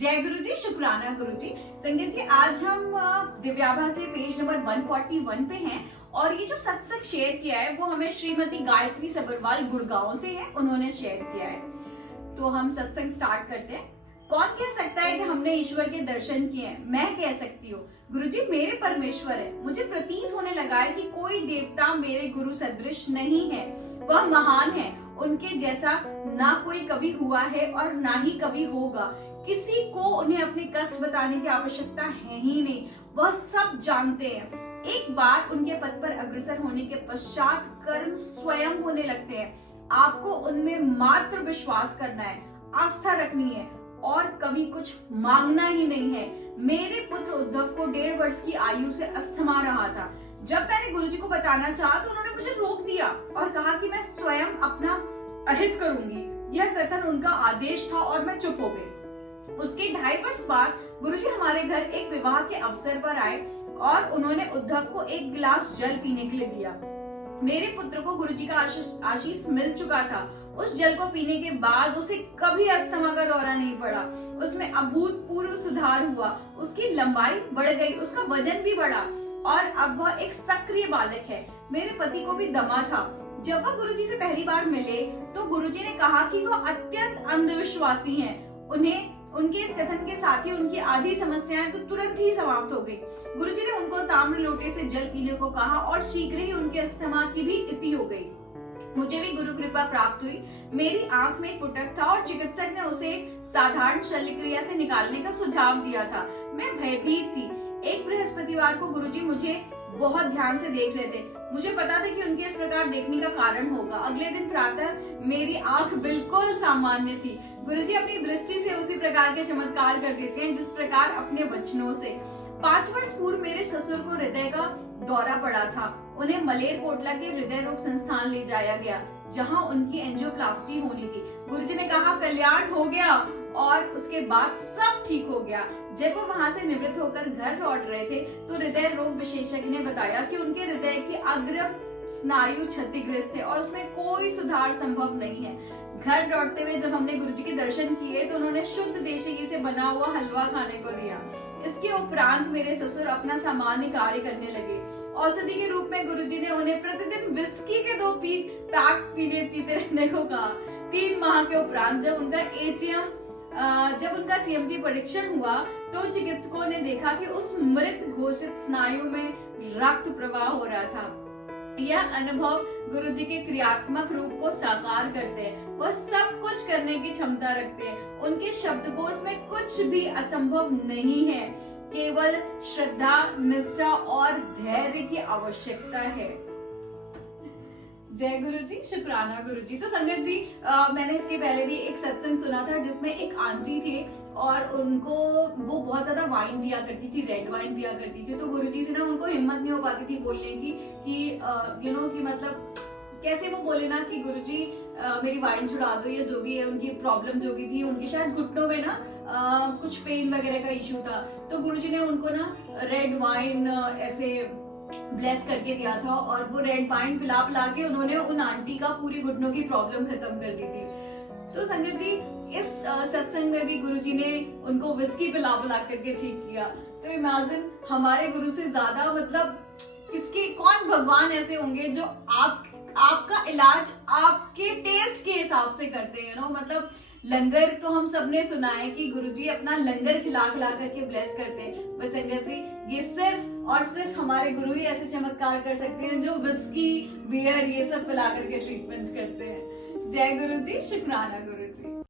जय गुरु जी, शुक्राना गुरु जी। संगीत जी, आज हम दिव्याभा के पेज नंबर 141 पे हैं और ये जो सत्संग शेयर किया है वो हमें श्रीमती गायत्री सबरवाल गुड़गांव से है, उन्होंने शेयर किया है। तो हम सत्संग स्टार्ट करते हैं। कौन कह सकता है कि हमने ईश्वर के दर्शन किए हैं? मैं कह सकती हूँ, गुरुजी मेरे परमेश्वर है। मुझे प्रतीत होने लगा है कि कोई देवता मेरे गुरु सदृश नहीं है, वह महान है। उनके जैसा ना कोई कभी हुआ है और ना ही कभी होगा। किसी को उन्हें अपने कष्ट बताने की आवश्यकता है ही नहीं, वह सब जानते हैं। एक बार उनके पद पर अग्रसर होने के पश्चात कर्म स्वयं होने लगते हैं। आपको उनमें मात्र विश्वास करना है, आस्था रखनी है और कभी कुछ मांगना ही नहीं है। मेरे पुत्र उद्धव को 1.5 वर्ष की आयु से अस्थमा रहा था। जब मैंने गुरुजी को बताना चाहा तो उन्होंने मुझे रोक दिया और कहा कि मैं स्वयं अपना अहित करूंगी। यह कथन उनका आदेश था और मैं चुप हो गई। उसके 2.5 वर्ष बाद गुरुजी हमारे घर एक विवाह के अवसर पर आए और उन्होंने उद्धव को 1 गिलास जल पीने के लिए दिया। मेरे पुत्र को गुरुजी का आशीष मिल चुका था। उस जल को पीने के बाद उसे कभी अस्थमा का दौरा नहीं पड़ा। उसमें अभूतपूर्व सुधार हुआ, उसकी लंबाई बढ़ गई, उसका वजन भी बढ़ा और अब वह एक सक्रिय बालक है। मेरे पति को भी दमा था। जब वह गुरुजी से पहली बार मिले तो गुरुजी ने कहा कि वह अत्यंत अंधविश्वासी हैं। उन्हें उनके इस कथन के साथ ही उनकी आधी समस्याएं तो तुरंत ही समाप्त हो गई। गुरुजी ने उनको ताम्र लोटे से जल पीने को कहा और शीघ्र ही उनके अस्थमा की भी इति हो गई। मुझे भी गुरु कृपा प्राप्त हुई। मेरी आंख में एक पुटक था और चिकित्सक ने उसे साधारण शल्य क्रिया से निकालने का सुझाव दिया था। मैं भयभीत थी। एक बृहस्पतिवार को गुरुजी मुझे बहुत ध्यान से देख रहे थे। मुझे पता था कि उनके इस प्रकार देखने का कारण होगा। अगले दिन प्रातः मेरी आंख बिल्कुल सामान्य थी। गुरुजी अपनी दृष्टि से उसी प्रकार के चमत्कार कर देते हैं जिस प्रकार अपने वचनों से। 5 वर्ष पूर्व मेरे ससुर को हृदय का दौरा पड़ा था। उन्हें मलेरकोटला के हृदय रोग संस्थान ले जाया गया, जहां उनकी एंजियोप्लास्टी होनी थी। गुरुजी ने कहा कल्याण हो गया और उसके बाद सब ठीक हो गया। जब वो वहां से निवृत्त होकर घर लौट रहे थे तो हृदय रोग विशेषज्ञ ने बताया कि उनके हृदय की अग्र स्नायु क्षतिग्रस्त है और उसमें कोई सुधार संभव नहीं है। घर लौटते हुए जब हमने गुरुजी के दर्शन किए तो उन्होंने शुद्ध देशी घी से बना हुआ हलवा खाने को दिया। इसके उपरांत मेरे ससुर अपना सामान्य कार्य करने लगे। औषधि के रूप में गुरुजी ने उन्हें प्रतिदिन विस्की के 2 पैक पीते रहने को कहा। 3 माह के उपरांत जब उनका टीएमटी परीक्षण हुआ तो चिकित्सकों ने देखा कि उस मृत घोषित स्नायु में रक्त प्रवाह हो रहा था। यह अनुभव गुरुजी के क्रियात्मक रूप को साकार करते हैं। वह सब कुछ करने की क्षमता रखते हैं। उनके शब्दकोश में कुछ भी असंभव नहीं है, केवल श्रद्धा, निष्ठा और धैर्य की आवश्यकता है। जय गुरु जी, शुक्राना गुरु जी। तो संगत जी, मैंने इसके पहले भी एक सत्संग सुना था जिसमें एक आंटी थे और उनको वो बहुत ज्यादा वाइन पिया करती थी, रेड वाइन पिया करती थी। तो गुरुजी से ना उनको हिम्मत नहीं हो पाती थी बोलने की कि मतलब कैसे वो बोले ना कि गुरुजी मेरी वाइन छुड़ा दो या जो भी है। उनकी प्रॉब्लम जो भी थी, उनके शायद घुटनों में ना कुछ पेन वगैरह का इश्यू था। तो गुरुजी ने उनको ना रेड वाइन ऐसे ब्लेस करके दिया था और वो रेड वाइन पिला के उन्होंने उन आंटी का पूरी घुटनों की प्रॉब्लम खत्म कर दी थी। तो संगत जी, इस सत्संग में भी गुरुजी ने उनको विस्की पिला करके ठीक किया। तो इमेजिन हमारे गुरु से ज्यादा मतलब कौन भगवान ऐसे होंगे जो आपका इलाज आपके टेस्ट के हिसाब से करते हैं। मतलब लंगर तो हम सबने सुना है कि गुरुजी अपना लंगर खिला करके ब्लेस करते हैं। बस संगत जी, ये सिर्फ और सिर्फ हमारे गुरु ही ऐसे चमत्कार कर सकते हैं जो विस्की, बियर ये सब पिला करके ट्रीटमेंट करते हैं। जय गुरु जी, शुक्राना गुरु जी।